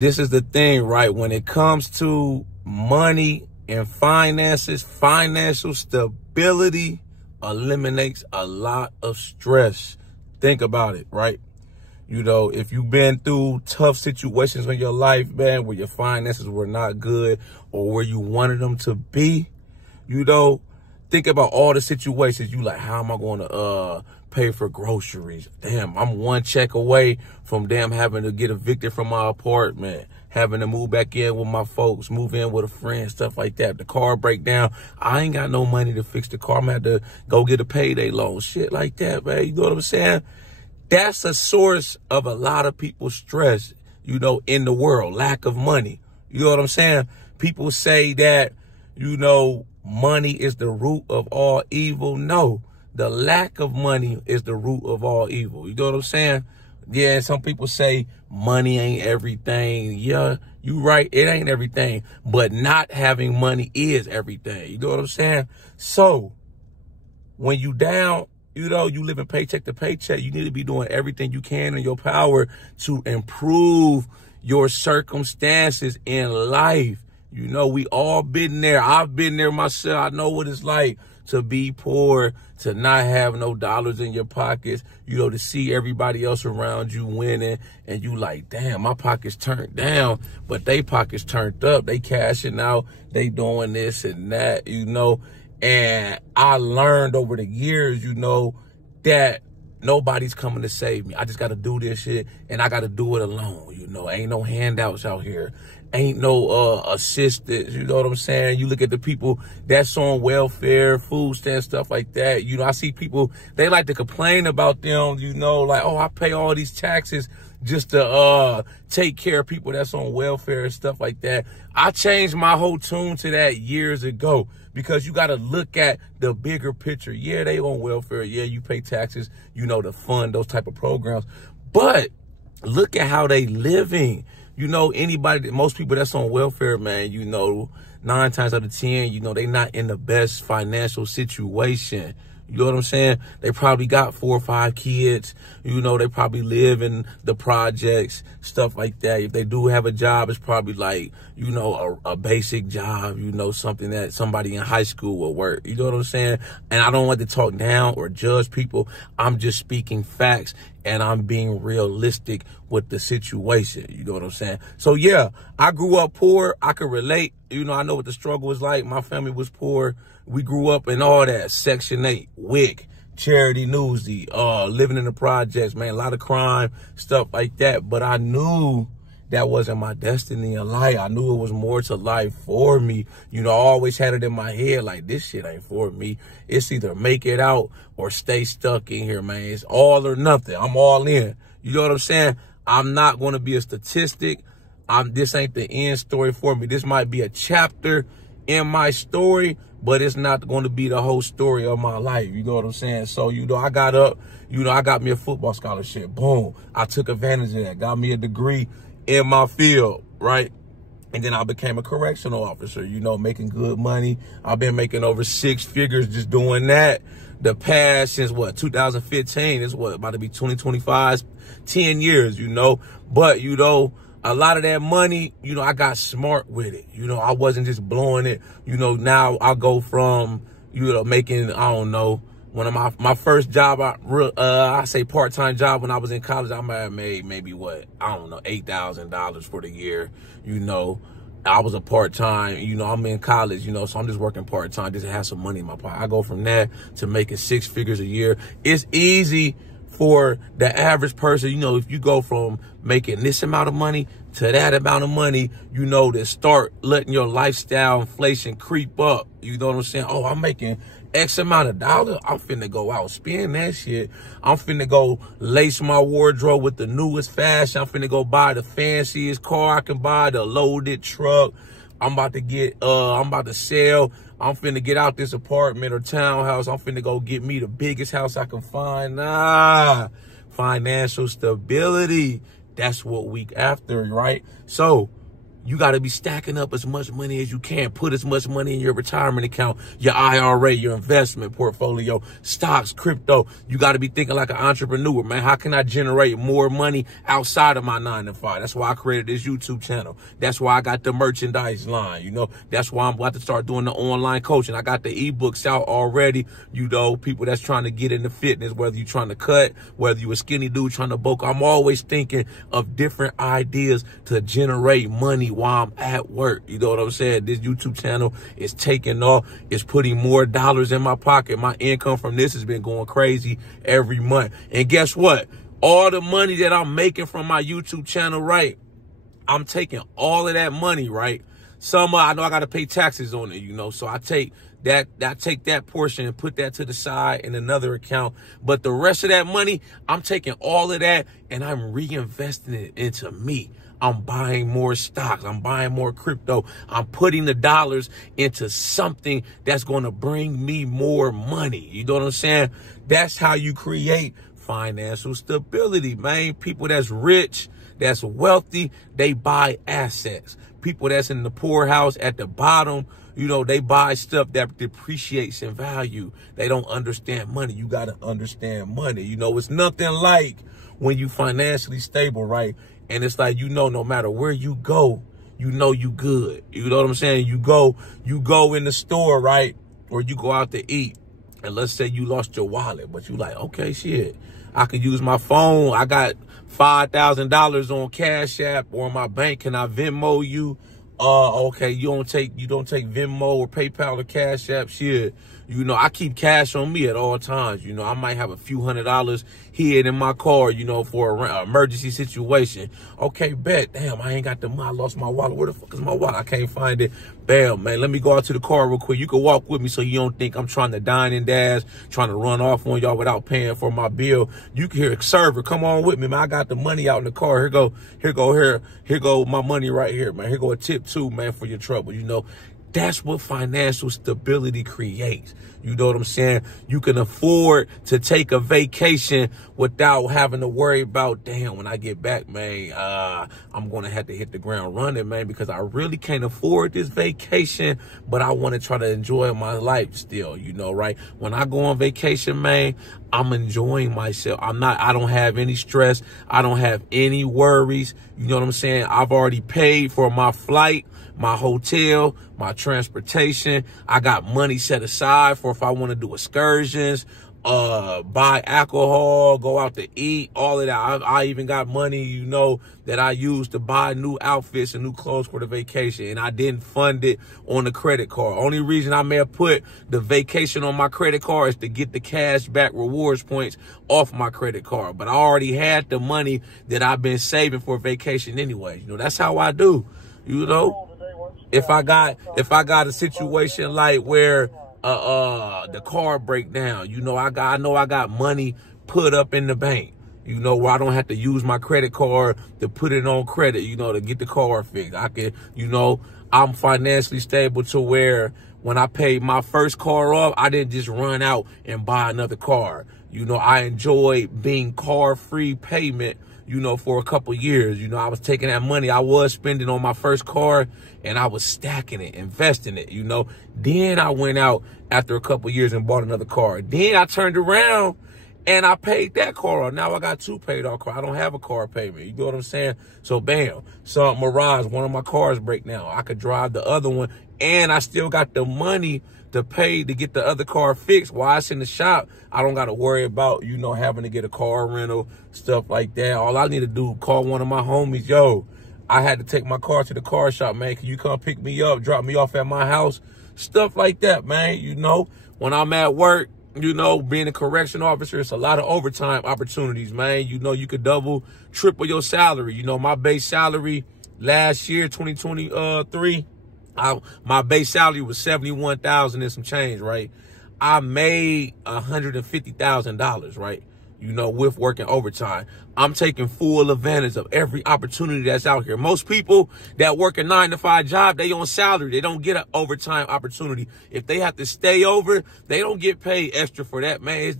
This is the thing, right? When it comes to money and finances, financial stability eliminates a lot of stress. Think about it, right? You know, if you've been through tough situations in your life, man, where your finances were not good or where you wanted them to be, you know, think about all the situations you like, how am I going to pay for groceries? Damn, I'm one check away from having to get evicted from my apartment, having to move back in with my folks, move in with a friend, stuff like that. The car break down. I ain't got no money to fix the car. I'm going to have to go get a payday loan. Shit like that, man. You know what I'm saying? That's a source of a lot of people's stress, you know, in the world, lack of money. You know what I'm saying? People say that, you know, money is the root of all evil. No, the lack of money is the root of all evil. You know what I'm saying? Yeah, some people say money ain't everything. Yeah, you right. It ain't everything. But not having money is everything. You know what I'm saying? So when you down, you know, you living paycheck to paycheck, you need to be doing everything you can in your power to improve your circumstances in life. You know, we all been there. I've been there myself. I know what it's like to be poor, to not have no dollars in your pockets, you know, to see everybody else around you winning and you like, damn, my pockets turned down, but they pockets turned up. They cashing out, they doing this and that, you know. And I learned over the years, you know, that nobody's coming to save me. I just got to do this shit and I got to do it alone. You know, ain't no handouts out here. Ain't no assistance. You know what I'm saying? You look at the people that's on welfare, food stamps, stuff like that. You know, I see people, they like to complain about them, you know, like, oh, I pay all these taxes just to take care of people that's on welfare and stuff like that. I changed my whole tune to that years ago because you got to look at the bigger picture. Yeah, they on welfare. Yeah, you pay taxes, you know, to fund those type of programs. But look at how they living. You know, most people that's on welfare, man, you know, 9 times out of 10, you know, they not in the best financial situation. You know what I'm saying? They probably got 4 or 5 kids. You know, they probably live in the projects, stuff like that. If they do have a job, it's probably like, you know, a basic job, you know, something that somebody in high school will work. You know what I'm saying? And I don't want to talk down or judge people. I'm just speaking facts and I'm being realistic with the situation. You know what I'm saying? So, yeah, I grew up poor. I could relate. You know, I know what the struggle was like. My family was poor. We grew up in all that, Section 8, WIC, Charity Newsy, living in the projects, man, a lot of crime, stuff like that. But I knew that wasn't my destiny in life. I knew it was more to life for me. You know, I always had it in my head like, this shit ain't for me. It's either make it out or stay stuck in here, man. It's all or nothing. I'm all in. You know what I'm saying? I'm not going to be a statistic. This ain't the end story for me. This might be a chapter in my story, but it's not going to be the whole story of my life. You know what I'm saying? So, you know, I got up, you know, I got me a football scholarship. Boom. I took advantage of that. Got me a degree in my field, right? And then I became a correctional officer, you know, making good money. I've been making over 6 figures just doing that. The past since what, 2015 is what, about to be 2025, 10 years, you know. But, you know, a lot of that money, you know, I got smart with it. You know, I wasn't just blowing it. You know, now I go from, you know, making, I don't know, one of my first job, I say part-time job when I was in college, I might have made maybe what, I don't know, $8,000 for the year. You know, I was a part-time, you know, I'm in college, you know, so I'm just working part-time just to have some money in my pocket. I go from that to making 6 figures a year. It's easy for the average person, you know, if you go from making this amount of money to that amount of money, you know, to start letting your lifestyle inflation creep up. You know what I'm saying? Oh, I'm making X amount of dollars. I'm finna go out, spend that shit. I'm finna go lace my wardrobe with the newest fashion. I'm finna go buy the fanciest car I can buy, the loaded truck. I'm about to sell. I'm finna get out this apartment or townhouse. I'm finna go get me the biggest house I can find. Financial stability. That's what we after, right? So You got to be stacking up as much money as you can. Put as much money in your retirement account, your IRA, your investment portfolio, stocks, crypto. You got to be thinking like an entrepreneur, man. How can I generate more money outside of my 9 to 5? That's why I created this YouTube channel. That's why I got the merchandise line. You know, that's why I'm about to start doing the online coaching. I got the ebooks out already. You know, people that's trying to get into fitness, whether you're trying to cut, whether you're a skinny dude trying to bulk. I'm always thinking of different ideas to generate money while I'm at work. You know what I'm saying? This YouTube channel is taking off. It's putting more dollars in my pocket. My income from this has been going crazy every month. And guess what? All the money that I'm making from my YouTube channel, right? I'm taking all of that money, right? Some I know I got to pay taxes on it, you know, so I take that portion and put that to the side in another account. But the rest of that money, I'm taking all of that and I'm reinvesting it into me. I'm buying more stocks. I'm buying more crypto. I'm putting the dollars into something that's going to bring me more money. You know what I'm saying? That's how you create financial stability, man. People that's rich, that's wealthy, they buy assets. People that's in the poorhouse at the bottom, you know, they buy stuff that depreciates in value. They don't understand money. You got to understand money. You know, it's nothing like when you financially stable, right? And it's like, you know, no matter where you go, you know you good. You know what I'm saying? You go in the store, right? Or you go out to eat. And let's say you lost your wallet, but you like, okay, shit, I could use my phone. I got $5,000 on Cash App or my bank. Can I Venmo you? Okay, you don't take Venmo or PayPal or Cash App. Shit, you know, I keep cash on me at all times. You know, I might have a few $100s hid in my car, you know, for an emergency situation. Okay, bet. Damn, I ain't got the money. I lost my wallet. Where the fuck is my wallet? I can't find it. Bam, man. Let me go out to the car real quick. You can walk with me so you don't think I'm trying to dine and dash, trying to run off on y'all without paying for my bill. You can hear a server. Come on with me, man. I got the money out in the car. Here go my money right here, man. Here go a tip too, man, for your trouble. You know, that's what financial stability creates. You know what I'm saying? You can afford to take a vacation without having to worry about, damn, when I get back, man, I'm going to have to hit the ground running, man, because I really can't afford this vacation, but I want to try to enjoy my life still, you know, right? When I go on vacation, man, I'm enjoying myself. I don't have any stress. I don't have any worries. You know what I'm saying? I've already paid for my flight, my hotel, my transportation. I got money set aside for if I want to do excursions, buy alcohol, go out to eat, all of that. I even got money, you know, that I use to buy new outfits and new clothes for the vacation. And I didn't fund it on the credit card. Only reason I may have put the vacation on my credit card is to get the cash back rewards points off my credit card. But I already had the money that I've been saving for vacation anyway. You know, that's how I do, you know. If I got a situation like where the car break down, you know, I know I got money put up in the bank, you know, where I don't have to use my credit card to put it on credit, you know, to get the car fixed. I can, you know, I'm financially stable to where when I paid my first car off, I didn't just run out and buy another car. You know, I enjoyed being car-free payment, you know, for a couple years. You know, I was taking that money I was spending on my first car and I was stacking it, investing it, you know. Then I went out after a couple years and bought another car. Then I turned around and I paid that car off. Now I got 2 paid off cars. I don't have a car payment. You know what I'm saying? So bam, something Mirage, one of my cars break down. I could drive the other one and I still got the money to pay to get the other car fixed while it's in the shop. I don't got to worry about, you know, having to get a car rental, stuff like that. All I need to do, call one of my homies. Yo, I had to take my car to the car shop, man. Can you come pick me up, drop me off at my house? Stuff like that, man. You know, when I'm at work, you know, being a correction officer, it's a lot of overtime opportunities, man. You know, you could double, triple your salary. You know, my base salary last year, 2023, my base salary was $71,000 and some change, right? I made $150,000, right? You know, with working overtime. I'm taking full advantage of every opportunity that's out here. Most people that work a 9-to-5 job, they on salary. They don't get an overtime opportunity. If they have to stay over, they don't get paid extra for that, man.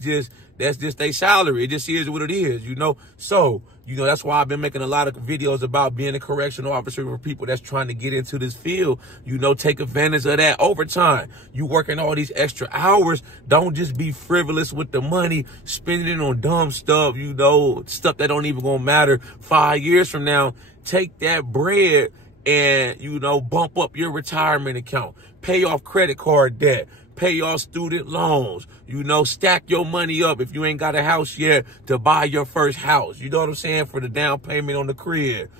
That's just their salary. It just is what it is, you know? So You know, that's why I've been making a lot of videos about being a correctional officer for people that's trying to get into this field. You know, take advantage of that overtime. You working all these extra hours. Don't just be frivolous with the money, spending it on dumb stuff, you know, stuff that don't even gonna matter 5 years from now. Take that bread and, you know, bump up your retirement account, pay off credit card debt, pay off student loans, you know, stack your money up if you ain't got a house yet to buy your first house. You know what I'm saying? For the down payment on the crib.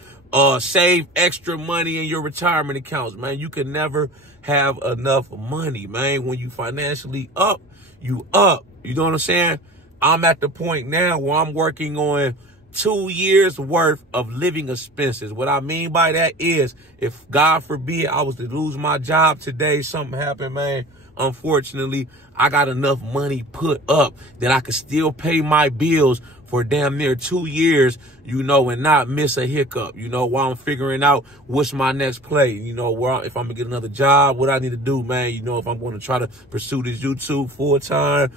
Save extra money in your retirement accounts, man. You can never have enough money, man. When you financially up, you up. You know what I'm saying? I'm at the point now where I'm working on 2 years worth of living expenses. What I mean by that is, if God forbid I was to lose my job today, something happened, man, unfortunately, I got enough money put up that I could still pay my bills for damn near 2 years, you know, and not miss a hiccup, you know, while I'm figuring out what's my next play, you know, if I'm gonna get another job, what I need to do, man, you know, if I'm going to try to pursue this YouTube full time,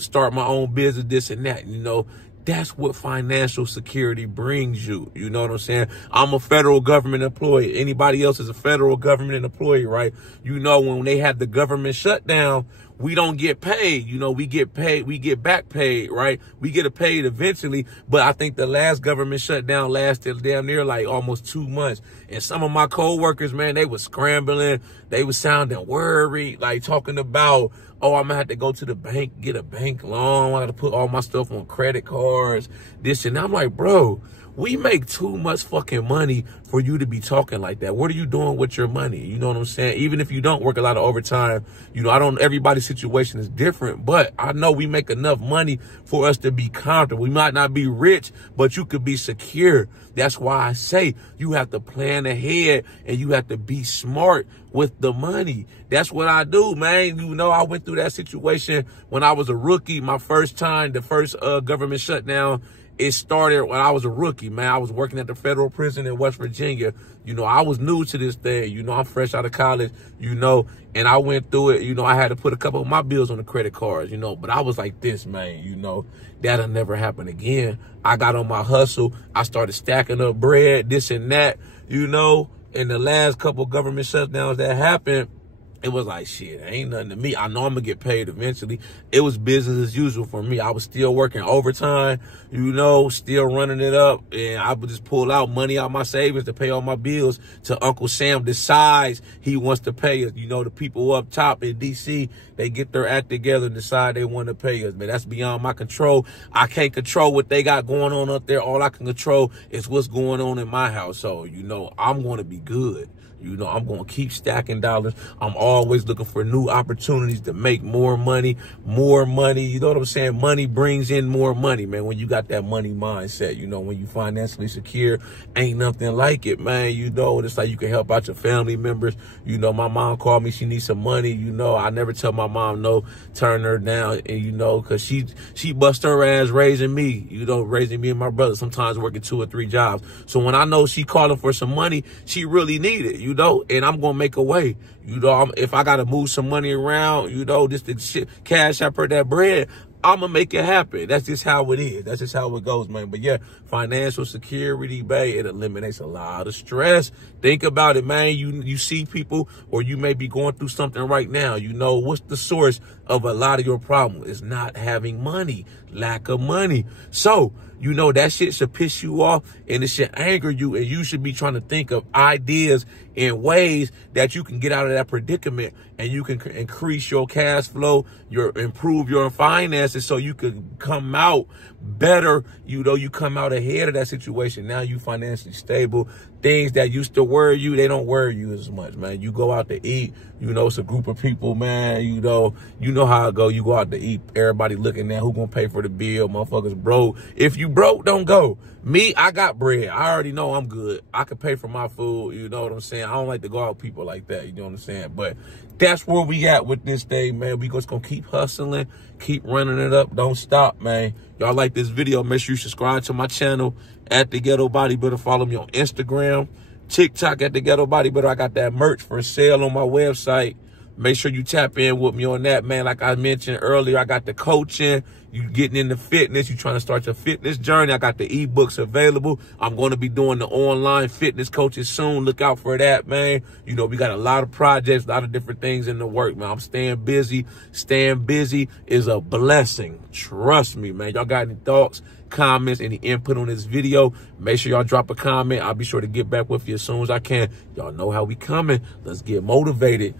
start my own business, this and that, you know. That's what financial security brings you. You know what I'm saying? I'm a federal government employee. Anybody else is a federal government employee, right? You know, when they had the government shutdown, we don't get paid. You know, we get paid. We get back paid, right? We get paid eventually. But I think the last government shutdown lasted damn near like almost 2 months. And some of my coworkers, man, they was scrambling. They was sounding worried, like talking about, oh, I'm gonna have to go to the bank, get a bank loan. I gotta put all my stuff on credit cards, this and that. I'm like, bro, we make too much fucking money for you to be talking like that. What are you doing with your money? You know what I'm saying? Even if you don't work a lot of overtime, you know, everybody's situation is different, but I know we make enough money for us to be comfortable. We might not be rich, but you could be secure. That's why I say you have to plan ahead and you have to be smart with the money. That's what I do, man. You know, I went through that situation when I was a rookie. My first time, the first government shutdown, it started when I was a rookie, man. I was working at the federal prison in West Virginia. You know, I was new to this thing. You know, I'm fresh out of college, you know, and I went through it. You know, I had to put a couple of my bills on the credit cards, you know, but I was like this, man, you know, that'll never happen again. I got on my hustle. I started stacking up bread, this and that, you know. In the last couple of government shutdowns that happened, it was like, shit, ain't nothing to me. I know I'm gonna get paid eventually. It was business as usual for me. I was still working overtime, you know, still running it up. And I would just pull out money out my savings to pay all my bills till Uncle Sam decides he wants to pay us. You know, the people up top in D.C., they get their act together and decide they want to pay us, man. That's beyond my control. I can't control what they got going on up there. All I can control is what's going on in my household. You know, I'm going to be good. You know, I'm going to keep stacking dollars. I'm always looking for new opportunities to make more money, more money. You know what I'm saying? Money brings in more money, man. When you got that money mindset, you know, when you financially secure, ain't nothing like it, man. You know, it's like you can help out your family members. You know, my mom called me. She needs some money. You know, I never tell my mom no, turn her down. And, you know, because she bust her ass raising me, you know, raising me and my brother, sometimes working 2 or 3 jobs. So when I know she calling for some money, she really need it, you know, and I'm going to make a way. You know, if I got to move some money around, you know, just to cash out for that bread, I'm going to make it happen. That's just how it is. That's just how it goes, man. But yeah, financial security, man, it eliminates a lot of stress. Think about it, man. You see people, or you may be going through something right now. You know, what's the source of a lot of your problem? It's not having money, lack of money. So, you know, that shit should piss you off and it should anger you. And you should be trying to think of ideas and ways that you can get out of that predicament, and you can increase your cash flow, improve your finances, so you can come out better. You know, you come out ahead of that situation. Now you financially stable. Things that used to worry you, they don't worry you as much, man. You go out to eat, you know, it's a group of people, man. You know how it go. You go out to eat, everybody looking at who gonna pay for the bill. Motherfuckers broke. If you broke, don't go. Me, I got bread. I already know I'm good. I can pay for my food. You know what I'm saying? I don't like to go out with people like that. You know what I'm saying? But that's where we at with this day, man. We just gonna keep hustling, keep running it up. Don't stop, man. Y'all like this video, make sure you subscribe to my channel at The Ghetto Bodybuilder. Follow me on Instagram, TikTok at The Ghetto Bodybuilder. I got that merch for sale on my website. Make sure you tap in with me on that, man. Like I mentioned earlier, I got the coaching. You getting into fitness. You trying to start your fitness journey. I got the ebooks available. I'm going to be doing the online fitness coaches soon. Look out for that, man. You know, we got a lot of projects, a lot of different things in the work, man. I'm staying busy. Staying busy is a blessing. Trust me, man. Y'all got any thoughts, comments, any input on this video? Make sure y'all drop a comment. I'll be sure to get back with you as soon as I can. Y'all know how we coming. Let's get motivated.